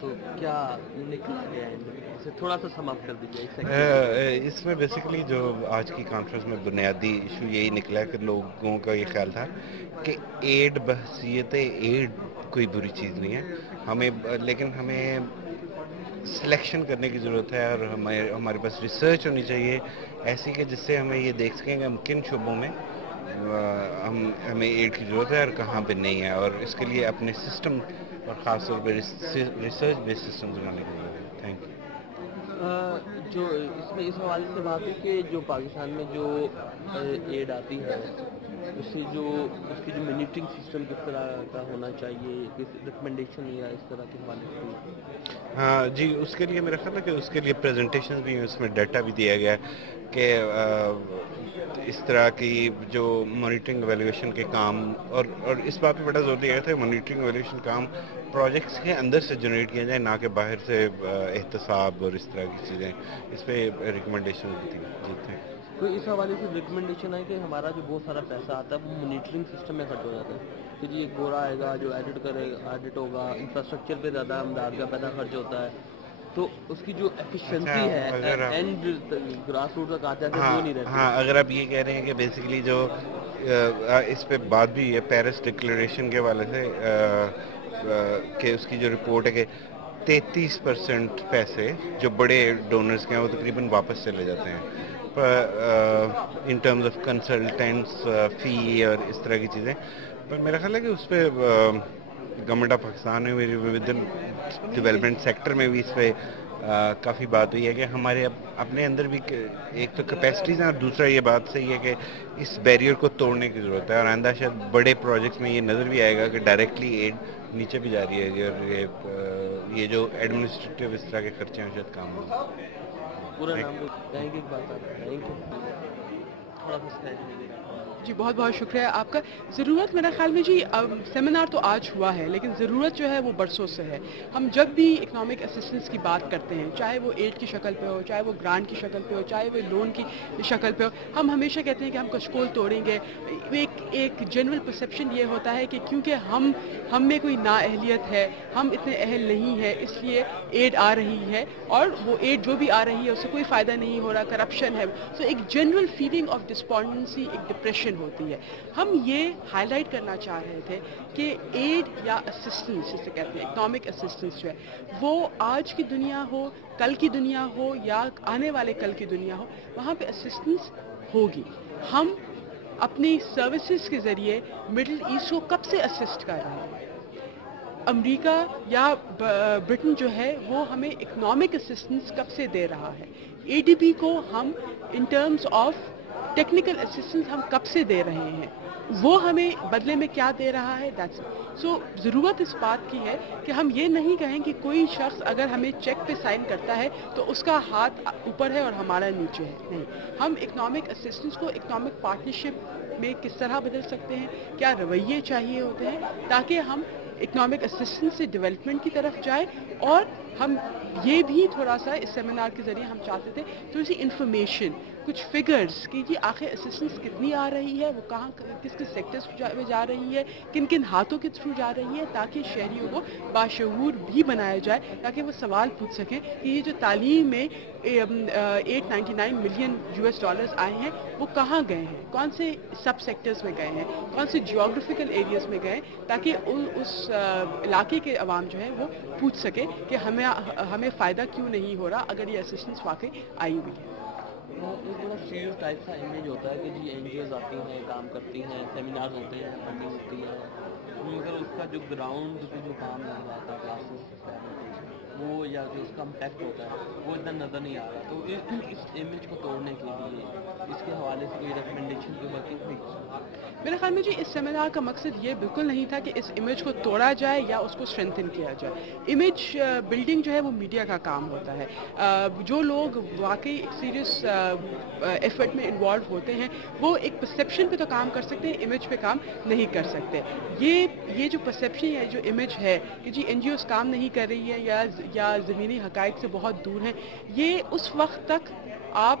تو کیا نکلا گیا ہے اسے تھوڑا سا سم اپ کر دیجیے اس میں بیسیکلی جو آج کی کانفرنس میں بنیادی ایشو یہی نکلا کہ لوگوں کا یہ خیال تھا کہ ایڈ بحثیت ایڈ کوئی بری چیز نہیں ہے لیکن ہمیں سلیکشن کرنے کی ضرورت ہے، اور ہمارے پاس ریسرچ ہونی چاہیے ایسی کہ جس سے ہمیں یہ دیکھ سکیں کہ ہم کن شعبوں میں ہمیں ایڈ کی ضرورت ہے اور کہاں پہ نہیں ہے، اور اس کے لیے اپنے سسٹم اور خاص طور پہ ریسرچ بیس سسٹم بنانے کی ضرورت ہے. Thank you. جو اس میں اس حوالے سے بات ہے کہ جو پاکستان میں جو ایڈ آتی ہے اس کی جو منیٹرنگ سسٹم کس طرح کا ہونا چاہیے، کس ریکمنڈیشن یا اس طرح کے حوالے سے؟ ہاں جی، اس کے لیے میرا خیال ہے کہ اس کے لیے پریزنٹیشن بھی ہیں، اس میں ڈیٹا بھی دیا گیا ہے کہ اس طرح کی جو مانیٹرنگ ایویلیویشن کے کام اور اس بات پہ بڑا زور دیا گیا تھا کہ مانیٹرنگ ایویلیویشن کام پروجیکٹس کے اندر سے جنریٹ کیا جائے، نہ کہ باہر سے احتساب اور اس طرح کی چیزیں. اس پہ ریکمنڈیشن بھی تھی. جی تھینک یو. تو اس حوالے سے ریکمنڈیشن ہے کہ ہمارا جو بہت سارا پیسہ آتا ہے وہ مانیٹرنگ سسٹم میں خرچ ہو جاتا ہے کہ جی ایک گورا آئے گا جو ایڈٹ ہوگا، انفراسٹرکچر پہ زیادہ امداد کا پیسہ خرچ ہوتا ہے، تو اس کی جو اچھا، ایفیشنسی ہے اگر اینڈ گراس روٹ تک آتے ہیں ہاں وہ نہیں رہتی. ہاں اگر آپ یہ کہہ رہے ہیں کہ بیسیکلی جو اس پہ بات بھی ہے پیرس ڈکلیریشن کے حوالے سے کہ اس کی جو رپورٹ ہے کہ 33% پیسے جو بڑے ڈونرز کے ہیں وہ تقریباً واپس چلے جاتے ہیں ان ٹرمز آف کنسلٹنٹس فی اور اس طرح کی چیزیں. پر میرا خیال ہے کہ اس پہ گورنمنٹ آف پاکستان میں ود ان ڈیولپمنٹ سیکٹر میں بھی اس پہ کافی بات ہوئی ہے کہ ہمارے اپنے اندر بھی ایک تو کیپیسٹیز ہیں، اور دوسرا یہ بات صحیح ہے کہ اس بیریئر کو توڑنے کی ضرورت ہے، اور آئندہ شاید بڑے پروجیکٹس میں یہ نظر بھی آئے گا کہ ڈائریکٹلی ایڈ نیچے بھی جا رہی ہے، اور یہ جو ایڈمنسٹریٹو اس طرح کے خرچے ہیں شاید کام ہوں. پورا نام تھینک یو بات تھینک یو تھوڑا سا جی بہت بہت شکریہ آپ کا. ضرورت میرا خیال میں جی سیمینار تو آج ہوا ہے، لیکن ضرورت جو ہے وہ برسوں سے ہے. ہم جب بھی اکنامک اسسٹنس کی بات کرتے ہیں، چاہے وہ ایڈ کی شکل پہ ہو، چاہے وہ گرانٹ کی شکل پہ ہو، چاہے وہ لون کی شکل پہ ہو، ہم ہمیشہ کہتے ہیں کہ ہم کشکول توڑیں گے. ایک جنرل پرسیپشن یہ ہوتا ہے کہ کیونکہ ہم میں کوئی نااہلیت ہے، ہم اتنے اہل نہیں ہیں، اس لیے ایڈ آ رہی ہے، اور وہ ایڈ جو بھی آ رہی ہے اس سے کوئی فائدہ نہیں ہو رہا، کرپشن ہے. سو ایک جنرل فیلنگ آف ڈسپونڈنسی، ایک ڈپریشن ہوتی ہے. ہم یہ ہائی لائٹ کرنا چاہ رہے تھے کہ ایڈ یا اسسٹنس جسے کہتے ہیں اکنامک اسسٹنس جو ہے وہ آج کی دنیا ہو، کل کی دنیا ہو، یا آنے والے کل کی دنیا ہو، وہاں پہ اسسٹنس ہوگی. ہم اپنی سروسز کے ذریعے مڈل ایسٹ کو کب سے اسسٹ کر رہے ہیں. امریکہ یا برٹن جو ہے وہ ہمیں اکنامک اسسٹنس کب سے دے رہا ہے. اے ڈی بی کو ہم in terms of technical assistance ہم کب سے دے رہے ہیں، وہ ہمیں بدلے میں کیا دے رہا ہے. سو ضرورت اس بات کی ہے کہ ہم یہ نہیں کہیں کہ کوئی شخص اگر ہمیں چیک پہ سائن کرتا ہے تو اس کا ہاتھ اوپر ہے اور ہمارا نیچے ہے. نہیں، ہم اکنامک اسسٹنس کو اکنامک پارٹنرشپ میں کس طرح بدل سکتے ہیں، کیا رویے چاہیے ہوتے ہیں تاکہ ہم اکنامک اسسٹنس سے ڈیولپمنٹ کی طرف جائے. اور ہم یہ بھی تھوڑا سا اس سیمینار کے ذریعے ہم چاہتے تھے تھوڑی سی انفارمیشن، کچھ فگرز کہ جی آخر اسسٹنس کتنی آ رہی ہے، وہ کہاں کس کس سیکٹرز میں جا رہی ہے، کن کن ہاتھوں کے تھرو جا رہی ہے، تاکہ شہریوں کو باشعور بھی بنایا جائے، تاکہ وہ سوال پوچھ سکیں کہ یہ جو تعلیم میں 899 ملین US ڈالرز آئے ہیں وہ کہاں گئے ہیں، کون سے سب سیکٹرز میں گئے ہیں، کون سے جیوگرافیکل ایریاز میں گئے، تاکہ اس علاقے کے عوام جو ہے وہ پوچھ سکے کہ ہمیں فائدہ کیوں نہیں ہو رہا اگر یہ اسسٹنس واقعی آئی ہوئی ہے. ایک بڑا سیریس ٹائپ کا امیج ہوتا ہے کہ جی این جی اوز آتی ہیں، کام کرتی ہیں، سیمینار ہوتے ہیں، فنڈنگ ہوتی ہے، مگر اس کا جو گراؤنڈ پہ جو کام نظر آتا ہے کلاسز وہ یا جو اس کا امپیکٹ ہوتا ہے وہ اتنا نظر نہیں آ رہا. تو اس امیج کو توڑنے کے لیے اس کے حوالے سے کوئی ریکمنڈیشن جو باقی ہوئی؟ میرے خیال میں جی اس سیمینار کا مقصد یہ بالکل نہیں تھا کہ اس امیج کو توڑا جائے یا اس کو اسٹرینتھن کیا جائے. امیج بلڈنگ جو ہے وہ میڈیا کا کام ہوتا ہے. جو لوگ واقعی ایک سیریس ایفرٹ میں انوالو ہوتے ہیں وہ ایک پرسیپشن پہ تو کام کر سکتے ہیں، امیج پہ کام نہیں کر سکتے. یہ جو پرسیپشن یا جو امیج ہے کہ جی این جی اوز کام نہیں کر رہی ہے یا زمینی حقائق سے بہت دور ہیں، یہ اس وقت تک آپ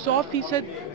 100%